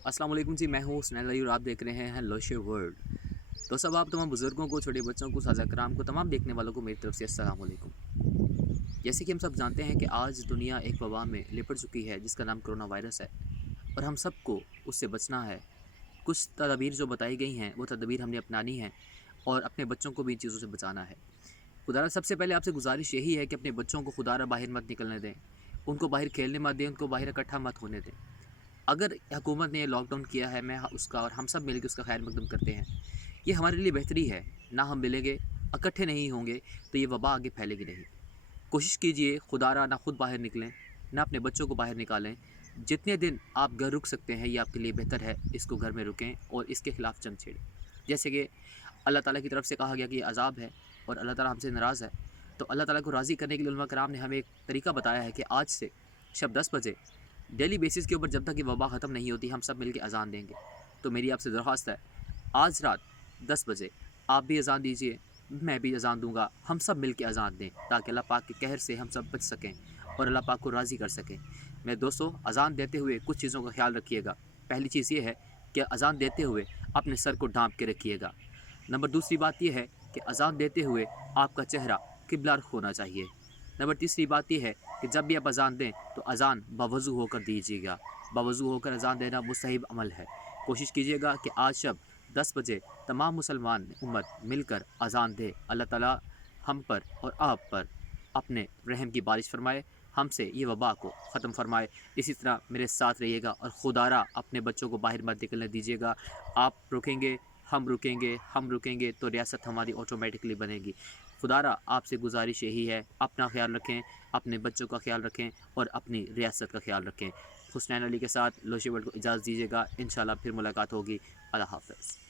अस्सलाम वालेकुम जी, मैं हूँ हुसनैन अली और आप देख रहे हैं लोशे वर्ल्ड। तो सब आप तमाम बुज़ुर्गों को, छोटे बच्चों को, साझा कराम को, तमाम देखने वालों को मेरी तरफ से अस्सलाम वालेकुम। जैसे कि हम सब जानते हैं कि आज दुनिया एक वबा में लिपट चुकी है जिसका नाम कोरोना वायरस है और हम सबको उससे बचना है। कुछ तदबीर जो बताई गई हैं वो तदबीर हमने अपनानी है और अपने बच्चों को भी इन चीज़ों से बचाना है। खुदारा सबसे पहले आपसे गुजारिश यही है कि अपने बच्चों को खुदारा बाहर मत निकलने दें, उनको बाहर खेलने मत दें, उनको बाहर इकट्ठा मत होने दें। अगर हुकूमत ने लॉकडाउन किया है, मैं उसका और हम सब मिलकर उसका खैर मकदम करते हैं। ये हमारे लिए बेहतरी है। ना हम मिलेंगे, इकट्ठे नहीं होंगे तो ये वबा आगे फैलेगी नहीं। कोशिश कीजिए खुदारा ना खुद बाहर निकलें, ना अपने बच्चों को बाहर निकालें। जितने दिन आप घर रुक सकते हैं ये आपके लिए बेहतर है, इसको घर में रुकें और इसके ख़िलाफ़ जंग छेड़ें। जैसे कि अल्लाह ताला की तरफ से कहा गया कि ये अज़ाब है और अल्लाह ताला हमसे नाराज़ है, तो अल्लाह ताला को राज़ी करने के लिए उलमा कराम ने हमें एक तरीका बताया है कि आज से शब 10 बजे डेली बेसिस के ऊपर जब तक ये वबा ख़त्म नहीं होती हम सब मिल के अज़ान देंगे। तो मेरी आपसे दरख्वास्त है, आज रात 10 बजे आप भी अज़ान दीजिए, मैं भी अज़ान दूंगा, हम सब मिल के अज़ान दें ताकि अल्लाह पाक के कहर से हम सब बच सकें और अल्लाह पाक को राज़ी कर सकें। मेरे दोस्तों, अज़ान देते हुए कुछ चीज़ों का ख्याल रखिएगा। पहली चीज़ ये है कि अज़ान देते हुए अपने सर को ढाँप के रखिएगा। नंबर दूसरी बात ये है कि अज़ान देते हुए आपका चेहरा किबला रुख होना चाहिए। नंबर तीसरी बात ये है कि जब भी आप अज़ान दें तो अज़ान बावज़ू होकर दीजिएगा। बावज़ू होकर अज़ान देना मुस्तहब अमल है। कोशिश कीजिएगा कि आज शब 10 बजे तमाम मुसलमान उम्मत मिलकर अज़ान दे। अल्लाह ताला हम पर और आप पर अपने रहम की बारिश फरमाए, हमसे ये वबा को ख़त्म फरमाए। इसी तरह मेरे साथ रहिएगा और खुदारा अपने बच्चों को बाहर मत निकलने दीजिएगा। आप रुकेंगे, हम रुकेंगे तो रियासत हमारी ऑटोमेटिकली बनेगी। खुदारा आपसे गुजारिश यही है, अपना ख्याल रखें, अपने बच्चों का ख्याल रखें और अपनी रियासत का ख्याल रखें। हुसनैन अली के साथ लोशे वर्ल्ड को इजाज़त दीजिएगा। इंशाल्लाह फिर मुलाकात होगी। अल्लाह हाफ़िज़।